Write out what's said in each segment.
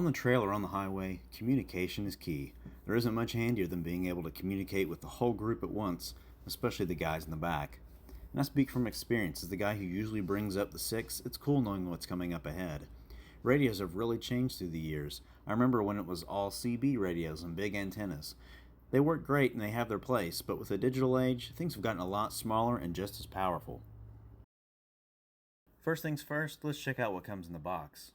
On the trail or on the highway, communication is key. There isn't much handier than being able to communicate with the whole group at once, especially the guys in the back. And I speak from experience. As the guy who usually brings up the six, it's cool knowing what's coming up ahead. Radios have really changed through the years. I remember when it was all CB radios and big antennas. They work great and they have their place, but with the digital age, things have gotten a lot smaller and just as powerful. First things first, let's check out what comes in the box.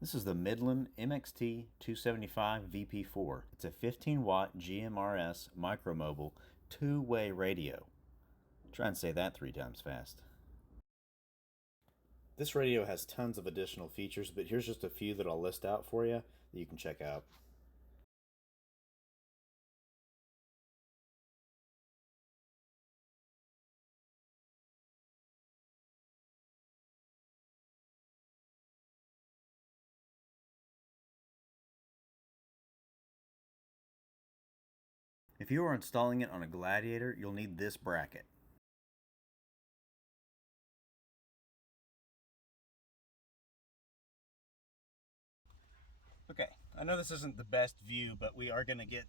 This is the Midland MXT275vp4. It's a 15-watt GMRS micromobile two-way radio. Try and say that 3 times fast. This radio has tons of additional features, but here's just a few that I'll list out for you that you can check out. If you are installing it on a Gladiator, you'll need this bracket. Okay, I know this isn't the best view, but we are going to get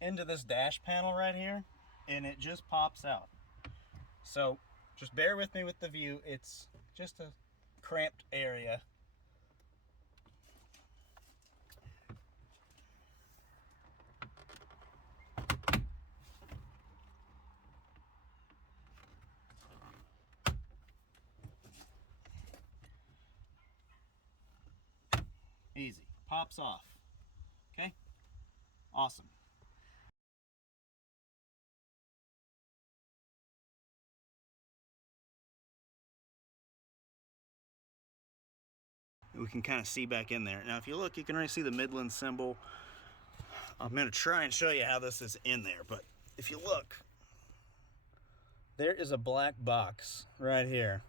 into this dash panel right here, and it just pops out. So just bear with me with the view. It's just a cramped area. Easy. Pops off. Okay? Awesome. We can kind of see back in there. Now if you look, you can already see the Midland symbol. I'm going to try and show you how this is in there, but if you look, there is a black box right here.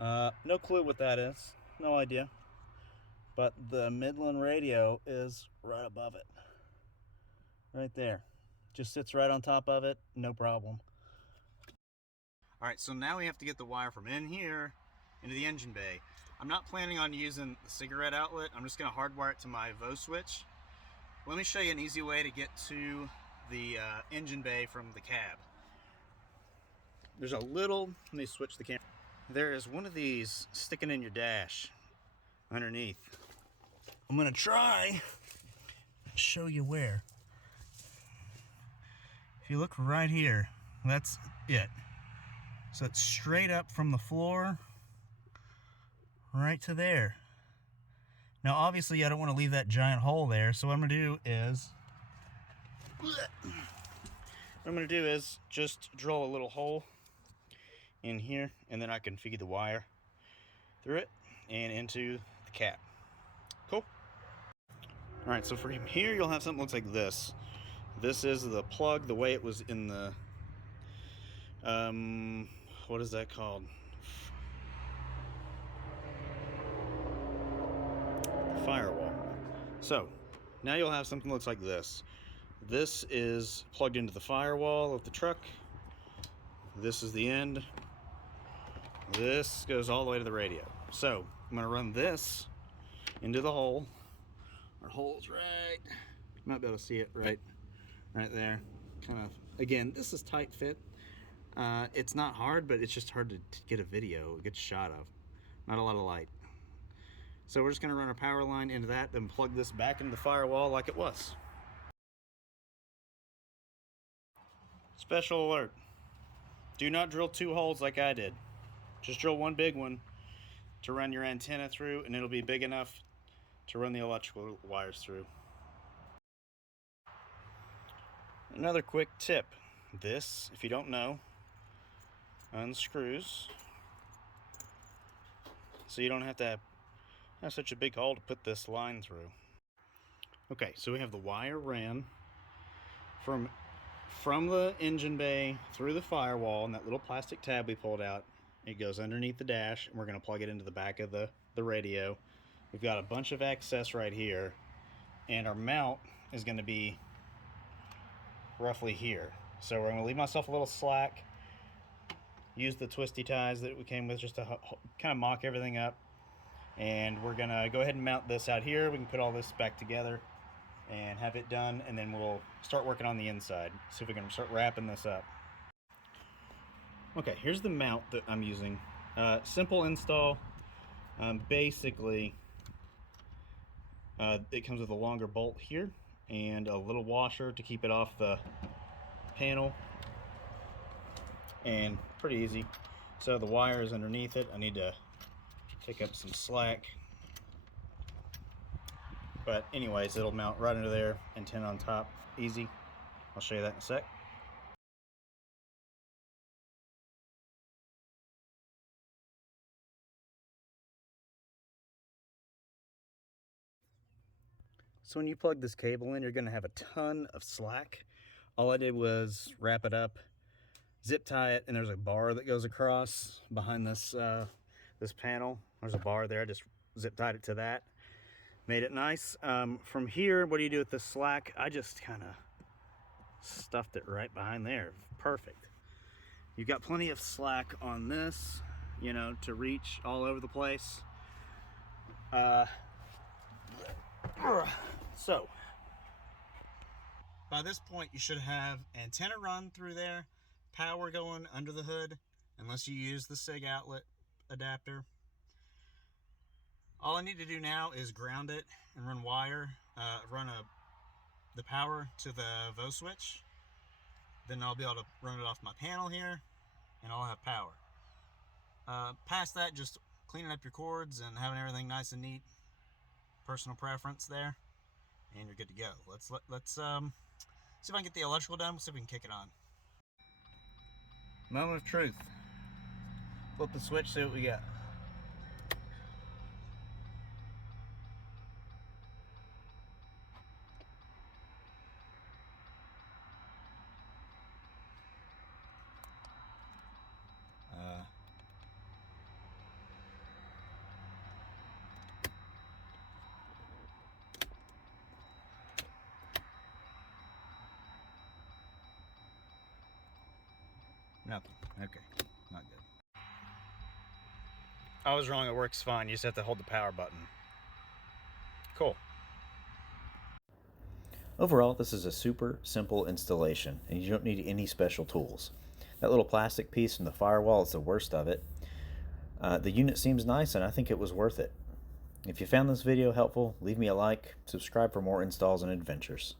No clue what that is. No idea. But the Midland radio is right above it. Right there. Just sits right on top of it, no problem. Alright, so now we have to get the wire from in here into the engine bay. I'm not planning on using the cigarette outlet. I'm just going to hardwire it to my VO switch. Let me show you an easy way to get to the engine bay from the cab. There's a little, let me switch the camera. There is one of these sticking in your dash underneath. I'm going to try to show you where. If you look right here, that's it. So it's straight up from the floor right to there. Now obviously I don't want to leave that giant hole there, so what I'm going to do is just drill a little hole in here, and then I can feed the wire through it and into the cap. Cool. Alright, so from here you'll have something that looks like this. This is the plug the way it was in the what is that called? The firewall. So now you'll have something that looks like this. This is plugged into the firewall of the truck. This is the end. This goes all the way to the radio. So I'm going to run this into the hole. Our hole's right. You might be able to see it right there. Kind of, again, this is tight fit. It's not hard, but it's just hard to get a video, get a shot of. Not a lot of light. So we're just going to run our power line into that, then plug this back into the firewall like it was. Special alert. Do not drill 2 holes like I did. Just drill one big one to run your antenna through, and it'll be big enough to run the electrical wires through. Another quick tip. This, if you don't know, unscrews so you don't have to have such a big hole to put this line through. Okay, so we have the wire ran from the engine bay through the firewall, and that little plastic tab we pulled out, it goes underneath the dash, and we're going to plug it into the back of the radio. We've got a bunch of access right here, and our mount is going to be roughly here. So we're going to leave myself a little slack, use the twisty ties that we came with just to kind of mock everything up, And we're gonna go ahead and mount this out here. We can put all this back together and have it done, and then we'll start working on the inside. See if we can start wrapping this up. Okay, here's the mount that I'm using. Simple install. Basically, it comes with a longer bolt here and a little washer to keep it off the panel, and pretty easy. So the wire is underneath it. I need to pick up some slack, but anyways, it'll mount right under there, antenna on top, easy. I'll show you that in a sec. So when you plug this cable in, you're going to have a ton of slack. All I did was wrap it up, zip tie it, and there's a bar that goes across behind this this panel. There's a bar there. I just zip tied it to that. Made it nice. From here, what do you do with the slack? I just kind of stuffed it right behind there. Perfect. You've got plenty of slack on this, you know, to reach all over the place. So by this point, you should have antenna run through there, power going under the hood, unless you use the SIG outlet adapter. All I need to do now is ground it and run wire, the power to the VO switch. Then I'll be able to run it off my panel here, and I'll have power. Past that, just cleaning up your cords and having everything nice and neat. Personal preference there, and you're good to go. Let's see if I can get the electrical done. We'll see if we can kick it on. Moment of truth. Flip the switch, see what we got. Nothing. Okay, not good. I was wrong, it works fine. You just have to hold the power button. Cool. Overall, this is a super simple installation, and you don't need any special tools. That little plastic piece from the firewall is the worst of it. The unit seems nice, and I think it was worth it. If you found this video helpful, leave me a like, subscribe for more installs and adventures.